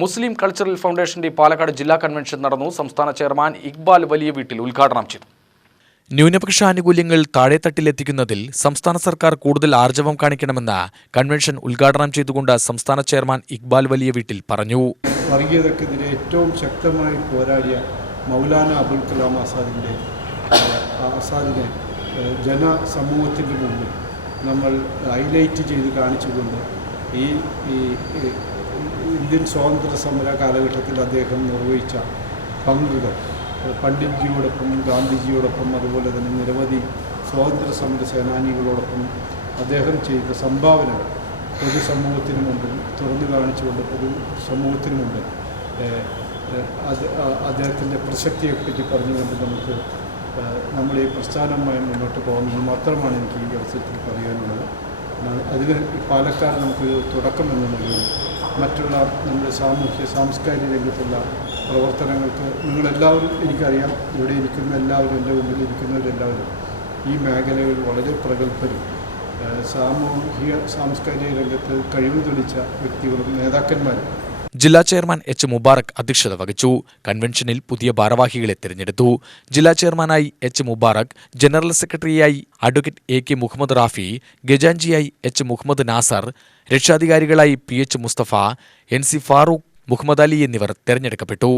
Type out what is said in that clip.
മുസ്ലിം cultural ഫൗണ്ടേഷന്റെ പാലക്കാട് ജില്ലാ convention നടന്നു. സംസ്ഥാന ചെയർമാൻ ഇക്ബാൽ വലിയ വീട്ടിൽ ഉദ്ഘാടനം ചെയ്തു. ന്യൂനപക്ഷ ആനുകൂല്യങ്ങൾ താഴെത്തട്ടിലെത്തിക്കുന്നതിൽ സംസ്ഥാന സർക്കാർ കൂടുതൽ ആർജവം കാണിക്കണമെന്ന് കൺവെൻഷൻ ഉദ്ഘാടനം ചെയ്തുകൊണ്ട് സംസ്ഥാന ചെയർമാൻ ഇക്ബാൽ വലിയ വീട്ടിൽ പറഞ്ഞു. വർഗീയതക്കെതിരെ ഏറ്റവും ശക്തമായി പോരാടിയ മൗലാന അബുൽ കലാം ആസാദിനെ ജനസമൂഹത്തിൻ്റെ മുമ്പിൽ നമ്മൾ ഹൈലൈറ്റ് ചെയ്ത് കാണിച്ചുകൊണ്ട് ഈ ഇന്ത്യൻ സ്വാതന്ത്ര്യ സമര കാലഘട്ടത്തിൽ അദ്ദേഹം നിർവഹിച്ച പങ്കുകൾ പണ്ഡിറ്റ്ജിയോടൊപ്പം ഗാന്ധിജിയോടൊപ്പം അതുപോലെ തന്നെ നിരവധി സ്വാതന്ത്ര്യ സമര സേനാനികളോടൊപ്പം അദ്ദേഹം ചെയ്ത സംഭാവനകൾ പൊതുസമൂഹത്തിന് മുമ്പിൽ തുറന്നു കാണിച്ചുകൊണ്ട് പൊതുസമൂഹത്തിന് മുമ്പിൽ അദ്ദേഹത്തിൻ്റെ പ്രസക്തിയെപ്പറ്റി പറഞ്ഞുകൊണ്ട് നമ്മൾ ഈ പ്രസ്ഥാനമായി മുന്നോട്ട് പോകുന്നത് മാത്രമാണ് എനിക്ക് ഈ അവസരത്തിൽ പറയാനുള്ളത്. അതിന് പാലക്കാട് നമുക്കൊരു തുടക്കം എന്ന നിലയിൽ മറ്റുള്ള നമ്മുടെ സാംസ്കാരിക രംഗത്തുള്ള പ്രവർത്തനങ്ങൾക്ക് നിങ്ങളെല്ലാവരും എനിക്കറിയാം, ഇവിടെ ഇരിക്കുന്ന എല്ലാവരും എൻ്റെ മുമ്പിൽ ഇരിക്കുന്നവരെല്ലാവരും ഈ മേഖലകളിൽ വളരെ പ്രഗത്ഭരും സാംസ്കാരിക രംഗത്ത് കഴിവ് തെളിയിച്ച വ്യക്തികളും നേതാക്കന്മാരും. ജില്ലാ ചെയർമാൻ എച്ച് മുബാറക് അധ്യക്ഷത വഹിച്ചു. കൺവെൻഷനിൽ പുതിയ ഭാരവാഹികളെ തിരഞ്ഞെടുത്തു. ജില്ലാ ചെയർമാനായി എച്ച് മുബാറക്, ജനറൽ സെക്രട്ടറിയായി അഡ്വക്കേറ്റ് AK മുഹമ്മദ് റാഫി, ഖജാൻജിയായി എച്ച് മുഹമ്മദ് നാസർ, രക്ഷാധികാരികളായി PH മുസ്തഫ, NC ഫാറൂഖ്, മുഹമ്മദ് അലി എന്നിവർ തെരഞ്ഞെടുക്കപ്പെട്ടു.